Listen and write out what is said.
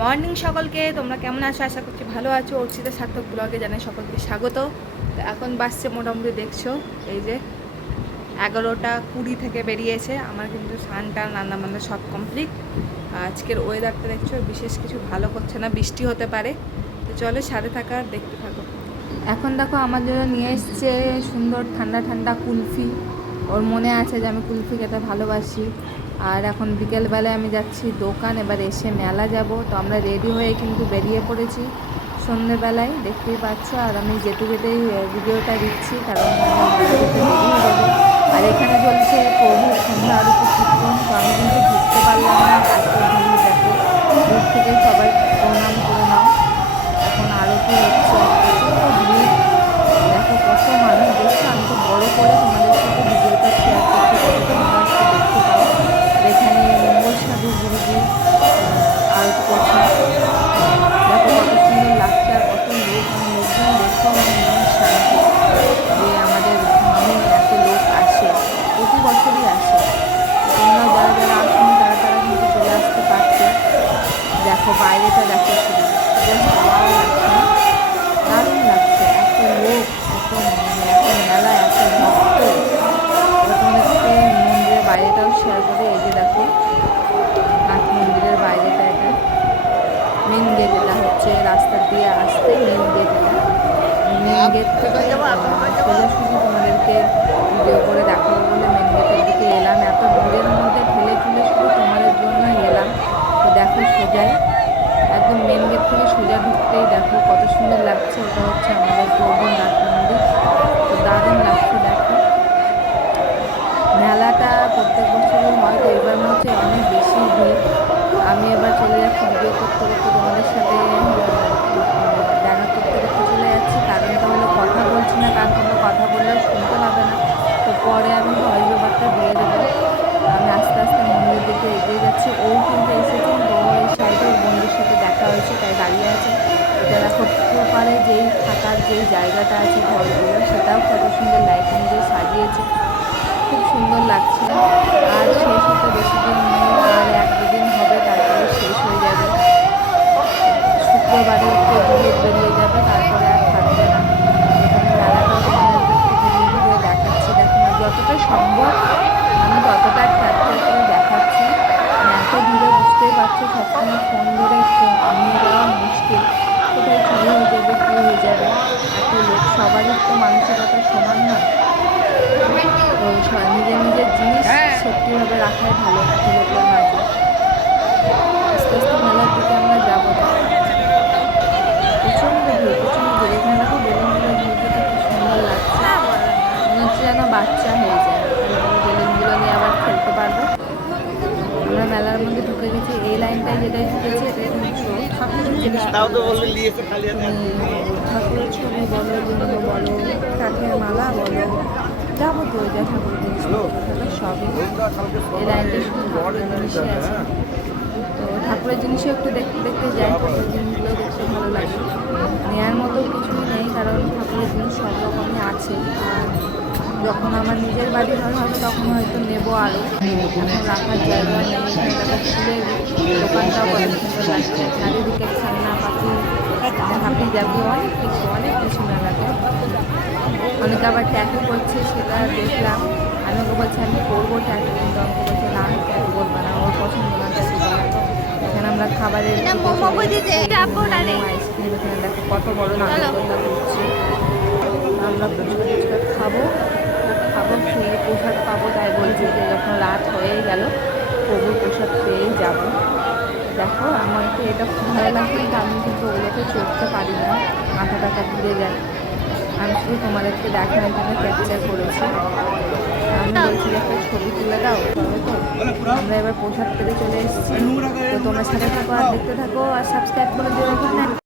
Morning সকলকে, তোমরা কেমন আছো? আশা করছি ভালো আছো। অর্চিতা সার্থক ব্লগে জানাই সকলকে স্বাগত। তো এখন বাসছে মোটামুটি দেখছো এই যে 11:20 থেকে বেরিয়েছে। আমার কিন্তু স্নান টান রান্না বান্না সব কমপ্লিট। আজকের ওয়েদারটা দেখছো বিশেষ কিছু ভালো করছে না, বৃষ্টি হতে পারে। তো চলো সাথে থাকা আর দেখতে থাকো। এখন দেখো আমার জন্য নিয়ে এসছে সুন্দর ঠান্ডা ঠান্ডা কুলফি। ওর মনে আছে যে আমি কুলফি খেতে ভালোবাসি। আর এখন বিকেলবেলায় আমি যাচ্ছি দোকান, এবার এসে মেলা যাব। তো আমরা রেডি হয়ে কিন্তু বেরিয়ে পড়েছি সন্ধ্যেবেলায়, দেখতেই পাচ্ছ। আর আমি যেতে যেতেই ভিডিওটা দিচ্ছি কারণ বেরিয়ে যাবে। আর এখানে চলছে প্রভু সন্ধ্যা আরতি কীর্তন। তো আমি কিন্তু ঢুকতে পারলাম না, এত ভিড় দেখো। দূর থেকে সবাই প্রণাম করে নাও। এখন আরতি হচ্ছে, প্রচণ্ড ভিড় দেখো, কত মানুষ দেখছো। আমি তো বড় করে তোমাদের সাথে ভিডিওটা শেয়ার করছি যাতে তোমরা একটু দেখতে পাও। এখানে মঙ্গল সাধু গুরুজি আরতি করছে, দেখো কত সুন্দর লাগছে। আর কত লোক, মানে লোকজন দেখো, মানে মন শান্তি যে আমাদের ধামে এত লোক আসে, প্রতি বছরই আসে। তোমরা যারা যারা আসুন তারা তারা কিন্তু চলে আসতে পারছে। দেখো বাইরেটা দেখো, শুধু জাস্ট ওয়াও লাগছে না? দারুণ লাগছে, এত লোক, এত মানে এত মেলা, এত ভক্ত। এবার তোমাদেরকে মন্দিরের বাইরেটাও শেয়ার করে। এই যে দেখো নাথ মন্দিরের বাইরেটা, এটা মেন গেট। এটা হচ্ছে রাস্তা দিয়ে আসতে মেন গেট। এটা মেন গেট থেকে সোজাসুজি তোমাদেরকে ভিডিও করে দেখাবো বলে মেন গেটের দিকে এলাম। এত ভিড়ের মধ্যে ঠেলে ঠেলে শুধু তোমাদের জন্যই এলাম। তো দেখো সোজাই একদম মেন গেট থেকে সোজা ঢুকতেই দেখো কত সুন্দর লাগছে। ওটা হচ্ছে আমাদের প্রভু নাথ মন্দির। তো দারুণ লাগছে দেখো। মেলাটা প্রত্যেক বছরই হয়, তো এবার মনে হচ্ছে অনেক বেশি ভিড়। আমি এবার চলে যাচ্ছি ভিডিও করতে করতে তোমাদের সাথে দেখা করতে করতে চলে যাচ্ছি। কারণটা হলো কথা বলছি না, কারণ তোমরা কথা বললেও শুনতে পাবে না। তো পরে আমি ভয়েস ওভারটা দিয়ে দেবো। আমি আস্তে আস্তে মন্দিরের দিকে এগিয়ে যাচ্ছি। ও কিন্তু এসেছে, তো এই সাইডে ওর বন্ধুর সাথে দেখা হয়েছে, তাই দাঁড়িয়ে আছে। এটা দেখো পুকুরপাড়ে যেই থাকার যেই জায়গাটা আছে ঘরগুলো, সেটাও কত সুন্দর লাইটিং দিয়ে সাজিয়েছে, খুব সুন্দর লাগছে। আর শেষ হতে বেশি দিন নেই, আর 1-2 দিন হবে, তারপরে শেষ হয়ে যাবে। শুক্রবারে একটু ভিড় বেরিয়ে যাবে, তারপরে আর থাকবে না। এখানে মেলাটাও তোমাদেরকে একটু ঘুরিয়ে ঘুরিয়ে দেখাচ্ছি। দেখো না, যতটা সম্ভব আমি ততটা ক্যাপচার করে দেখাচ্ছি। এত দূরে বুঝতেই পারছো, সবসময় ফোন ধরে নিয়ে যাওয়া মুশকিল, কোথায় চুরি হয়ে যাবে, কী হয়ে যাবে। এত লোক, সবারই তো মানসিকতা সমান নয়। তো নিজের নিজের জিনিস সেফটিভাবে রাখাই ভালো এত লোকের মাঝে। আস্তে আস্তে মেলার দিকে আমরা যাবো। প্রচণ্ড ভিড়, প্রচণ্ড ভিড়। এখানে দেখো বেলুনগুলো ঝুলতে কি সুন্দর লাগছে, মনে হচ্ছে যেন বাচ্চা হয়ে যায়। বেলুনগুলো নিয়ে আবার খেলতে পারবো। আমরা মেলার মধ্যে ঢুকে গেছি। এই লাইনটায় যেটাই ঢুকেছি এটাই কিন্তু ঠাকুরের জিনিস, ঠাকুরের ছবি বলো, লিঙ্গ বলো, কাঠের মালা বলো, যাবতীয় যা ঠাকুরের জিনিস সবই এই লাইনটায় শুধু ঠাকুরের জিনিসই আছে। তো ঠাকুরের জিনিসও একটু দেখতে দেখতে যাই, ঠাকুরের জিনিসগুলো দেখতে ভালো লাগে। নেওয়ার মতো কিছুই নেই, কারণ ঠাকুরের জিনিস সব রকমই আছে। আর যখন আমার নিজের বাড়ি ঘর হবে তখন হয়তো নেবো আরও। এখন রাখার জায়গা নেই। এখানে দেখো ফুলের দোকানটাও কত সুন্দর লাগছে, চারিদিকে খেলনা পাখি, হাঁপি যাবি, অনেক কিছু মেলাতে। অনেকে আবার ট্যাটু করছে, সেটা দেখলাম। আমি ওকে বলছি আমি করবো ট্যাটু, কিন্তু আমাকে বলছে না ট্যাটু করবো না, ওর পছন্দ না ট্যাটু করা। এখানে আমরা খাবারের আইসক্রিম, এখানে দেখো কত বড় নাগরদোল্লা করছে। আমরা ফুচকা খাবো, খেয়ে প্রসাদ পাবো। তাই বলছি যে যখন রাত হয়ে গেল প্রভুর প্রসাদ পেয়েই যাবো। দেখো আমাকে এটা খুব ভালো লাগে, কিন্তু আমি কিন্তু ওগুলোতে চড়তে পারি না, মাথা টাথা ঘুরে যায়। আমি শুধু তোমাদেরকে দেখার এখানে ক্যাপচার করেছি। আমি বলছি যে একটা ছবি তুলে দাও, তবে তো আমরা এবার প্রসাদ পেতে চলে এসেছি। তো তোমরা সাথে থাকো আর দেখতে থাকো আর সাবস্ক্রাইব করে দিও।